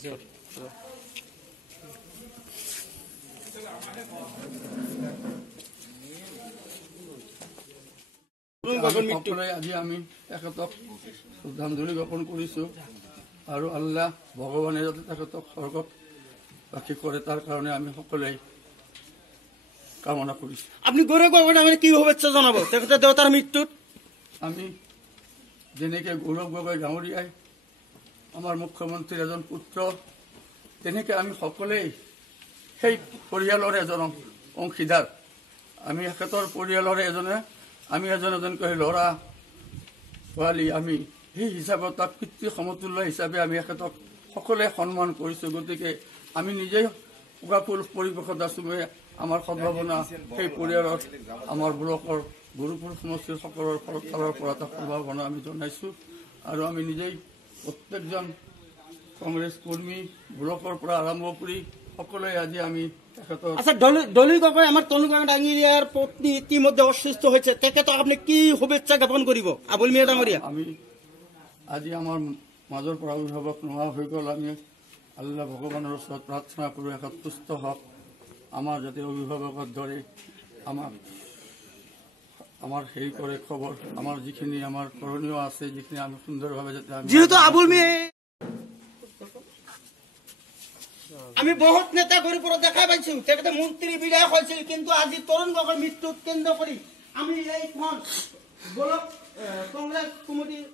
আজি আমি তেখেতক শ্ৰদ্ধাঞ্জলি জ্ঞাপন কৰিছো আৰু আল্লাহ ভগৱানে যাতে তেখেতক স্বৰ্গত বাসী কৰে তাৰ কাৰণে আমি সকলোৱে কামনা কৰিছো। আপনি গৌৰৱ গগৈ কি শুভেচ্ছা জনাব তেখেতে দেউতাৰ মৃত্যুত? আমি যেনেকে গৌৰৱ গগৈ ডাঙৰীয়াই আমাৰ মুখ্যমন্ত্ৰীৰ এজন পুত্ৰ, তেনেকে আমি সকলোৱেই সেই পৰিয়ালৰ এজন অংশীদাৰ। আমি এখেতৰ পৰিয়ালৰে আমি এজন এজনকৈ ল'ৰা ছোৱালী, আমি সেই হিচাপত তাক পিতৃ সমতুল্য হিচাপে আমি এখেতক সকলোৱে সন্মান কৰিছো। গতিকে আমি নিজেই উগাপুৰ পৰিৱেশত আছো। আমাৰ সদ্ভাৱনা সেই পৰিয়ালত আমাৰ ব্লকৰ গুৰুপুৰ সমষ্টিৰ সকলৰ ফালৰ পৰা এটা সদ্ভাৱনা আমি জনাইছো আৰু আমি নিজেই প্ৰত্যেকজন কংগ্ৰেছ কৰ্মী ব্লকৰ পৰা আৰম্ভ কৰি সকলোৱে আজি আমি তেখেতৰ। আচ্ছা, দলীয় গগৈ আমাৰ তনুগাঁও ডাঙৰীয়াৰ পত্নী ইতিমধ্যে অসুস্থ হৈছে, তেখেতক আপুনি কি শুভেচ্ছা জ্ঞাপন কৰিব? আবুল মিয়া ডাঙৰীয়া, আমি আজি আমাৰ মাজৰ পৰা অভিভাৱক নোহোৱা হৈ গ'ল। আমি আল্লাহ ভগৱানৰ ওচৰত প্ৰাৰ্থনা কৰোঁ এখেত সুস্থ হওক, আমাৰ যাতে অভিভাৱকৰ দৰে আমাৰ হেৰি কৰে খবৰ, আমাৰ যিখিনি আমাৰ কৰণীয় আছে, যিখিনি আমি সুন্দৰভাৱে যাতে যিহেতু আবুল মিয়া আমি বহুত নেতা গৰিপুৰ দেখা পাইছো তেখেতে মন্ত্ৰী বিধায়ক হয়েছিল, কিন্তু আজি তৰুণ গগৈৰ মৃত্যুক কেন্দ্ৰ কৰে আমি এই ব্লক কংগ্ৰেস কমিটিৰ